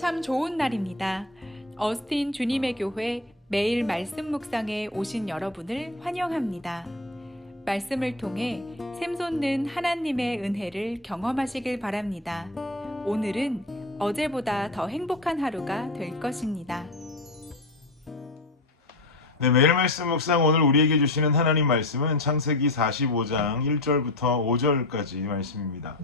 참 좋은 날입니다. 어스틴 주님의 교회 매일 말씀 묵상에 오신 여러분을 환영합니다. 말씀을 통해 샘솟는 하나님의 은혜를 경험하시길 바랍니다. 오늘은 어제보다 더 행복한 하루가 될 것입니다. 네, 매일 말씀 묵상 오늘 우리에게 주시는 하나님 말씀은 창세기 45장 1절부터 5절까지 말씀입니다.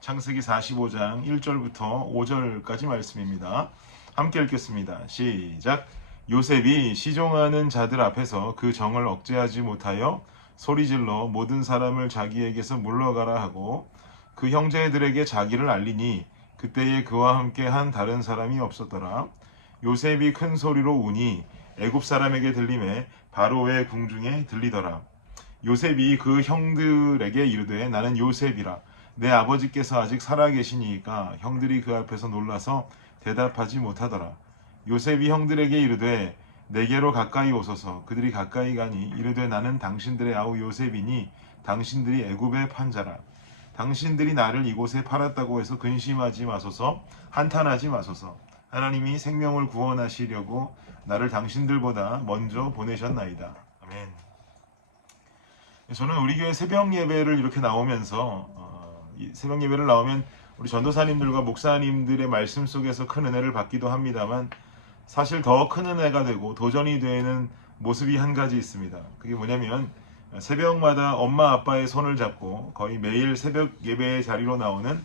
창세기 45장 1절부터 5절까지 말씀입니다. 함께 읽겠습니다. 시작. 요셉이 시종하는 자들 앞에서 그 정을 억제하지 못하여 소리질러 모든 사람을 자기에게서 물러가라 하고 그 형제들에게 자기를 알리니 그때에 그와 함께 한 다른 사람이 없었더라. 요셉이 큰 소리로 우니 애굽 사람에게 들림에 바로의 궁중에 들리더라. 요셉이 그 형들에게 이르되 나는 요셉이라. 내 아버지께서 아직 살아계시니까 형들이 그 앞에서 놀라서 대답하지 못하더라. 요셉이 형들에게 이르되 내게로 가까이 오소서. 그들이 가까이 가니 이르되 나는 당신들의 아우 요셉이니 당신들이 애굽의 판자라. 당신들이 나를 이곳에 팔았다고 해서 근심하지 마소서. 한탄하지 마소서. 하나님이 생명을 구원하시려고 나를 당신들보다 먼저 보내셨나이다. 아멘. 저는 우리 교회 새벽 예배를 이렇게 나오면서 새벽 예배를 나오면 우리 전도사님들과 목사님들의 말씀 속에서 큰 은혜를 받기도 합니다만 사실 더 큰 은혜가 되고 도전이 되는 모습이 한 가지 있습니다. 그게 뭐냐면 새벽마다 엄마 아빠의 손을 잡고 거의 매일 새벽 예배의 자리로 나오는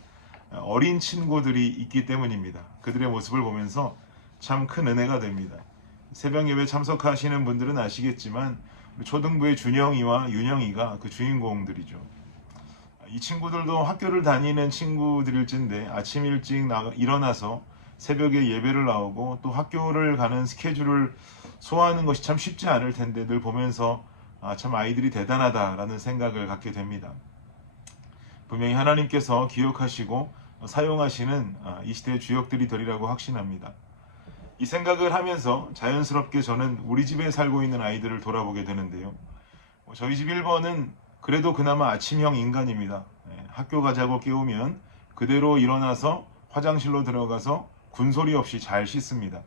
어린 친구들이 있기 때문입니다. 그들의 모습을 보면서 참 큰 은혜가 됩니다. 새벽 예배 참석하시는 분들은 아시겠지만 초등부의 준영이와 윤영이가 그 주인공들이죠. 이 친구들도 학교를 다니는 친구들일진데 아침 일찍 일어나서 새벽에 예배를 나오고 또 학교를 가는 스케줄을 소화하는 것이 참 쉽지 않을 텐데 늘 보면서 참 아이들이 대단하다라는 생각을 갖게 됩니다. 분명히 하나님께서 기억하시고 사용하시는 이 시대의 주역들이 되리라고 확신합니다. 이 생각을 하면서 자연스럽게 저는 우리 집에 살고 있는 아이들을 돌아보게 되는데요. 저희 집 1번은 그래도 그나마 아침형 인간입니다. 학교 가자고 깨우면 그대로 일어나서 화장실로 들어가서 군소리 없이 잘 씻습니다.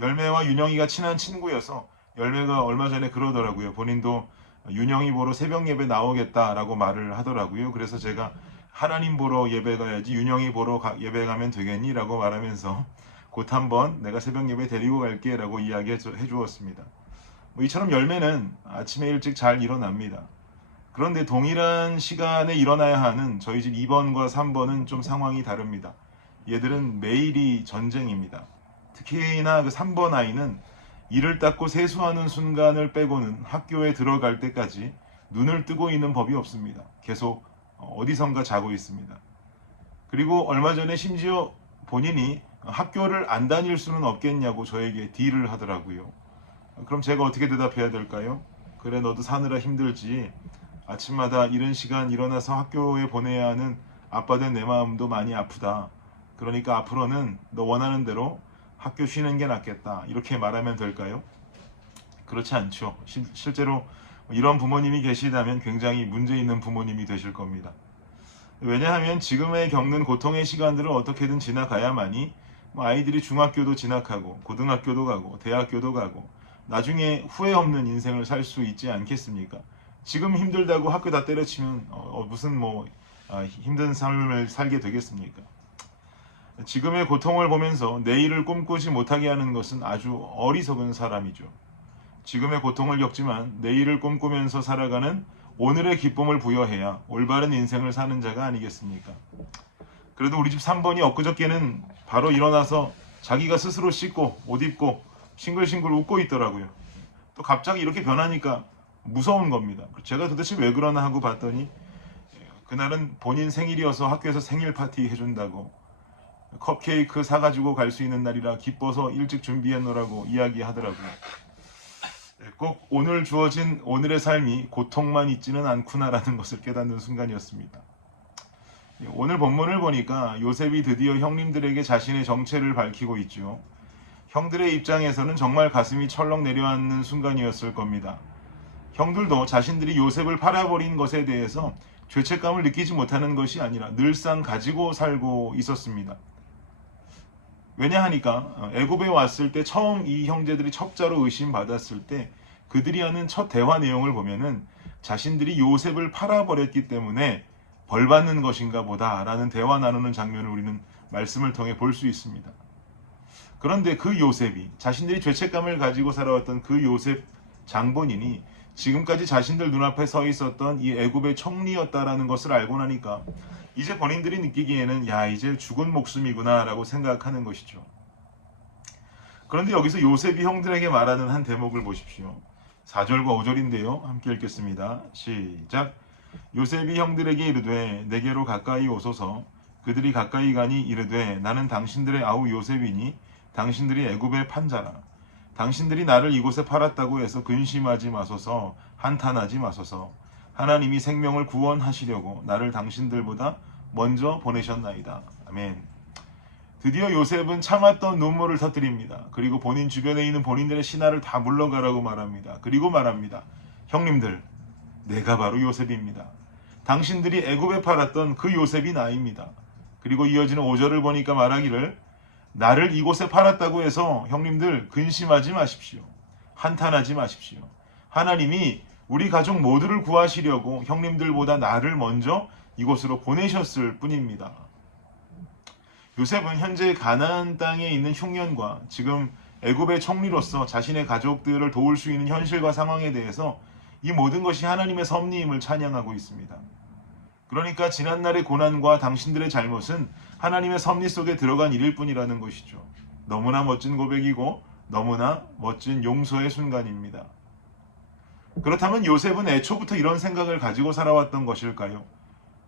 열매와 윤영이가 친한 친구여서 열매가 얼마 전에 그러더라고요. 본인도 윤영이 보러 새벽 예배 나오겠다라고 말을 하더라고요. 그래서 제가 하나님 보러 예배 가야지 윤영이 보러 예배 가면 되겠니? 라고 말하면서 곧 한번 내가 새벽 예배 데리고 갈게 라고 이야기해 주었습니다. 이처럼 열매는 아침에 일찍 잘 일어납니다. 그런데 동일한 시간에 일어나야 하는 저희 집 2번과 3번은 좀 상황이 다릅니다. 얘들은 매일이 전쟁입니다. 특히나 그 3번 아이는 이를 닦고 세수하는 순간을 빼고는 학교에 들어갈 때까지 눈을 뜨고 있는 법이 없습니다. 계속 어디선가 자고 있습니다. 그리고 얼마 전에 심지어 본인이 학교를 안 다닐 수는 없겠냐고 저에게 딜을 하더라고요. 그럼 제가 어떻게 대답해야 될까요? 그래, 너도 사느라 힘들지. 아침마다 이른 시간 일어나서 학교에 보내야 하는 아빠 된 내 마음도 많이 아프다. 그러니까 앞으로는 너 원하는 대로 학교 쉬는 게 낫겠다. 이렇게 말하면 될까요? 그렇지 않죠. 실제로 이런 부모님이 계시다면 굉장히 문제 있는 부모님이 되실 겁니다. 왜냐하면 지금의 겪는 고통의 시간들을 어떻게든 지나가야만이 아이들이 중학교도 진학하고 고등학교도 가고 대학교도 가고 나중에 후회 없는 인생을 살 수 있지 않겠습니까? 지금 힘들다고 학교 다 때려치면 무슨 힘든 삶을 살게 되겠습니까? 지금의 고통을 보면서 내일을 꿈꾸지 못하게 하는 것은 아주 어리석은 사람이죠. 지금의 고통을 겪지만 내일을 꿈꾸면서 살아가는 오늘의 기쁨을 부여해야 올바른 인생을 사는 자가 아니겠습니까? 그래도 우리 집 3번이 엊그저께는 바로 일어나서 자기가 스스로 씻고 옷 입고 싱글싱글 웃고 있더라고요. 또 갑자기 이렇게 변하니까 무서운 겁니다. 제가 도대체 왜 그러나 하고 봤더니 그날은 본인 생일이어서 학교에서 생일 파티 해준다고 컵케이크 사가지고 갈 수 있는 날이라 기뻐서 일찍 준비해 놓으라고 이야기하더라고요. 꼭 오늘 주어진 오늘의 삶이 고통만 있지는 않구나라는 것을 깨닫는 순간이었습니다. 오늘 본문을 보니까 요셉이 드디어 형님들에게 자신의 정체를 밝히고 있죠. 형들의 입장에서는 정말 가슴이 철렁 내려앉는 순간이었을 겁니다. 형들도 자신들이 요셉을 팔아버린 것에 대해서 죄책감을 느끼지 못하는 것이 아니라 늘상 가지고 살고 있었습니다. 왜냐하니까 애굽에 왔을 때 처음 이 형제들이 첩자로 의심받았을 때 그들이 하는 첫 대화 내용을 보면은 자신들이 요셉을 팔아버렸기 때문에 벌받는 것인가 보다라는 대화 나누는 장면을 우리는 말씀을 통해 볼 수 있습니다. 그런데 그 요셉이 자신들이 죄책감을 가지고 살아왔던 그 요셉 장본인이 지금까지 자신들 눈앞에 서 있었던 이 애굽의 총리였다라는 것을 알고 나니까 이제 본인들이 느끼기에는 야 이제 죽은 목숨이구나 라고 생각하는 것이죠. 그런데 여기서 요셉이 형들에게 말하는 한 대목을 보십시오. 4절과 5절인데요. 함께 읽겠습니다. 시작. 요셉이 형들에게 이르되 내게로 가까이 오소서. 그들이 가까이 가니 이르되 나는 당신들의 아우 요셉이니 당신들이 애굽의 판자라. 당신들이 나를 이곳에 팔았다고 해서 근심하지 마소서. 한탄하지 마소서. 하나님이 생명을 구원하시려고 나를 당신들보다 먼저 보내셨나이다. 아멘. 드디어 요셉은 참았던 눈물을 터뜨립니다. 그리고 본인 주변에 있는 본인들의 신하를 다 물러가라고 말합니다. 그리고 말합니다. 형님들, 내가 바로 요셉입니다. 당신들이 애굽에 팔았던 그 요셉이 나입니다. 그리고 이어지는 5절을 보니까 말하기를 나를 이곳에 팔았다고 해서 형님들 근심하지 마십시오. 한탄하지 마십시오. 하나님이 우리 가족 모두를 구하시려고 형님들보다 나를 먼저 이곳으로 보내셨을 뿐입니다. 요셉은 현재 가나안 땅에 있는 흉년과 지금 애굽의 총리로서 자신의 가족들을 도울 수 있는 현실과 상황에 대해서 이 모든 것이 하나님의 섭리임을 찬양하고 있습니다. 그러니까 지난날의 고난과 당신들의 잘못은 하나님의 섭리 속에 들어간 일일 뿐이라는 것이죠. 너무나 멋진 고백이고 너무나 멋진 용서의 순간입니다. 그렇다면 요셉은 애초부터 이런 생각을 가지고 살아왔던 것일까요?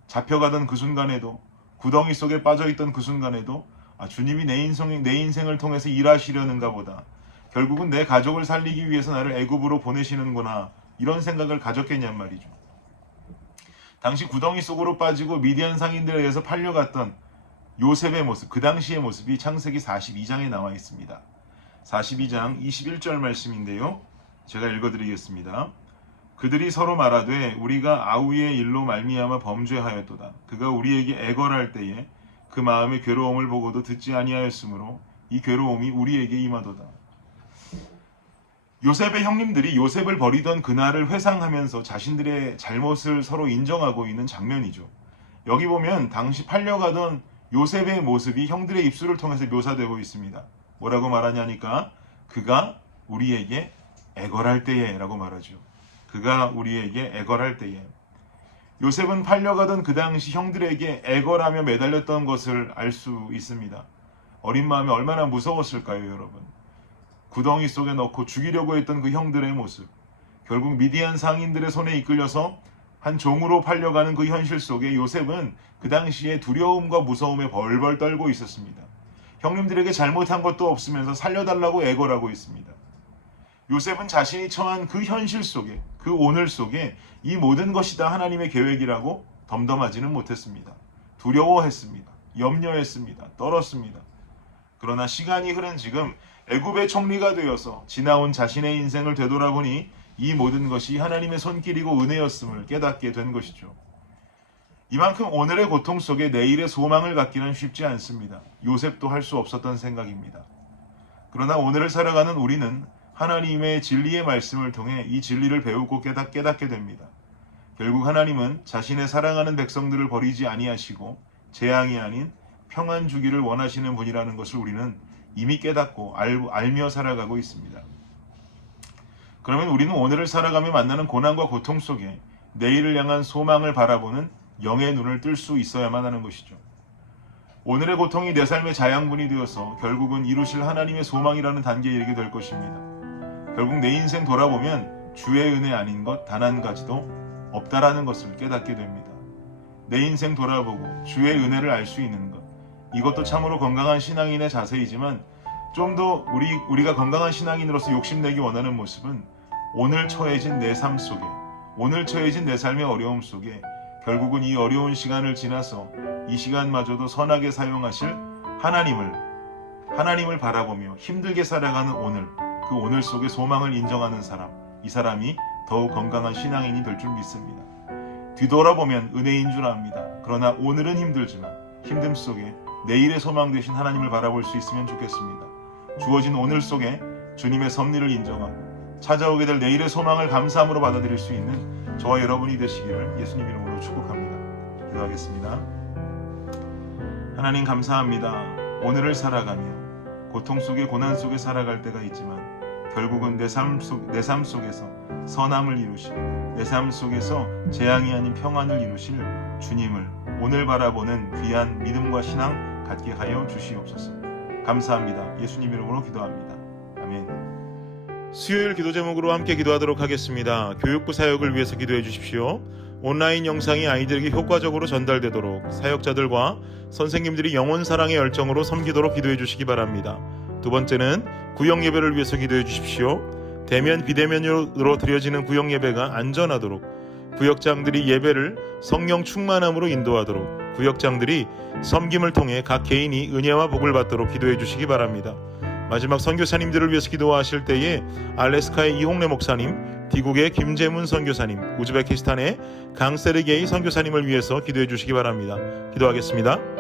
잡혀가던 그 순간에도 구덩이 속에 빠져있던 그 순간에도 주님이 내 인생을 통해서 일하시려는가 보다. 결국은 내 가족을 살리기 위해서 나를 애굽으로 보내시는구나. 이런 생각을 가졌겠냔 말이죠. 당시 구덩이 속으로 빠지고 미디안 상인들에 의해서 팔려갔던 요셉의 모습, 그 당시의 모습이 창세기 42장에 나와 있습니다. 42장 21절 말씀인데요. 제가 읽어드리겠습니다. 그들이 서로 말하되 우리가 아우의 일로 말미암아 범죄하였도다. 그가 우리에게 애걸할 때에 그 마음의 괴로움을 보고도 듣지 아니하였으므로 이 괴로움이 우리에게 임하도다. 요셉의 형님들이 요셉을 버리던 그날을 회상하면서 자신들의 잘못을 서로 인정하고 있는 장면이죠. 여기 보면 당시 팔려가던 요셉의 모습이 형들의 입술을 통해서 묘사되고 있습니다. 뭐라고 말하냐니까 그가 우리에게 애걸할 때에 라고 말하죠. 그가 우리에게 애걸할 때에. 요셉은 팔려가던 그 당시 형들에게 애걸하며 매달렸던 것을 알 수 있습니다. 어린 마음에 얼마나 무서웠을까요, 여러분? 구덩이 속에 넣고 죽이려고 했던 그 형들의 모습, 결국 미디안 상인들의 손에 이끌려서 한 종으로 팔려가는 그 현실 속에 요셉은 그 당시에 두려움과 무서움에 벌벌 떨고 있었습니다. 형님들에게 잘못한 것도 없으면서 살려달라고 애걸하고 있습니다. 요셉은 자신이 처한 그 현실 속에, 그 오늘 속에 이 모든 것이 다 하나님의 계획이라고 덤덤하지는 못했습니다. 두려워했습니다. 염려했습니다. 떨었습니다. 그러나 시간이 흐른 지금 애굽의 총리가 되어서 지나온 자신의 인생을 되돌아보니 이 모든 것이 하나님의 손길이고 은혜였음을 깨닫게 된 것이죠. 이만큼 오늘의 고통 속에 내일의 소망을 갖기는 쉽지 않습니다. 요셉도 할 수 없었던 생각입니다. 그러나 오늘을 살아가는 우리는 하나님의 진리의 말씀을 통해 이 진리를 배우고 깨닫게 됩니다. 결국 하나님은 자신의 사랑하는 백성들을 버리지 아니하시고 재앙이 아닌 평안 주기를 원하시는 분이라는 것을 우리는 이미 깨닫고 알며 살아가고 있습니다. 그러면 우리는 오늘을 살아가며 만나는 고난과 고통 속에 내일을 향한 소망을 바라보는 영의 눈을 뜰 수 있어야만 하는 것이죠. 오늘의 고통이 내 삶의 자양분이 되어서 결국은 이루실 하나님의 소망이라는 단계에 이르게 될 것입니다. 결국 내 인생 돌아보면 주의 은혜 아닌 것 단 한 가지도 없다라는 것을 깨닫게 됩니다. 내 인생 돌아보고 주의 은혜를 알 수 있는 것, 이것도 참으로 건강한 신앙인의 자세이지만 좀 더 우리가 건강한 신앙인으로서 욕심내기 원하는 모습은 오늘 처해진 내 삶 속에, 오늘 처해진 내 삶의 어려움 속에 결국은 이 어려운 시간을 지나서 이 시간마저도 선하게 사용하실 하나님을 바라보며 힘들게 살아가는 오늘, 그 오늘 속에 소망을 인정하는 사람, 이 사람이 더욱 건강한 신앙인이 될 줄 믿습니다. 뒤돌아보면 은혜인 줄 압니다. 그러나 오늘은 힘들지만 힘듦 속에 내일의 소망 되신 하나님을 바라볼 수 있으면 좋겠습니다. 주어진 오늘 속에 주님의 섭리를 인정하고 찾아오게 될 내일의 소망을 감사함으로 받아들일 수 있는 저와 여러분이 되시기를 예수님 이름으로 축복합니다. 기도하겠습니다. 하나님 감사합니다. 오늘을 살아가며 고통 속에 고난 속에 살아갈 때가 있지만 결국은 내 삶 속에서 선함을 이루시고 내 삶 속에서 재앙이 아닌 평안을 이루실 주님을 오늘 바라보는 귀한 믿음과 신앙 갖게 하여 주시옵소서. 감사합니다. 예수님 이름으로 기도합니다. 아멘. 수요일 기도 제목으로 함께 기도하도록 하겠습니다. 교육부 사역을 위해서 기도해 주십시오. 온라인 영상이 아이들에게 효과적으로 전달되도록 사역자들과 선생님들이 영혼 사랑의 열정으로 섬기도록 기도해 주시기 바랍니다. 두 번째는 구역 예배를 위해서 기도해 주십시오. 대면 비대면으로 드려지는 구역 예배가 안전하도록 구역장들이 예배를 성령 충만함으로 인도하도록 구역장들이 섬김을 통해 각 개인이 은혜와 복을 받도록 기도해 주시기 바랍니다. 마지막 선교사님들을 위해서 기도하실 때에 알래스카의 이홍래 목사님, 디국의 김재문 선교사님, 우즈베키스탄의 강세르게이 선교사님을 위해서 기도해 주시기 바랍니다. 기도하겠습니다.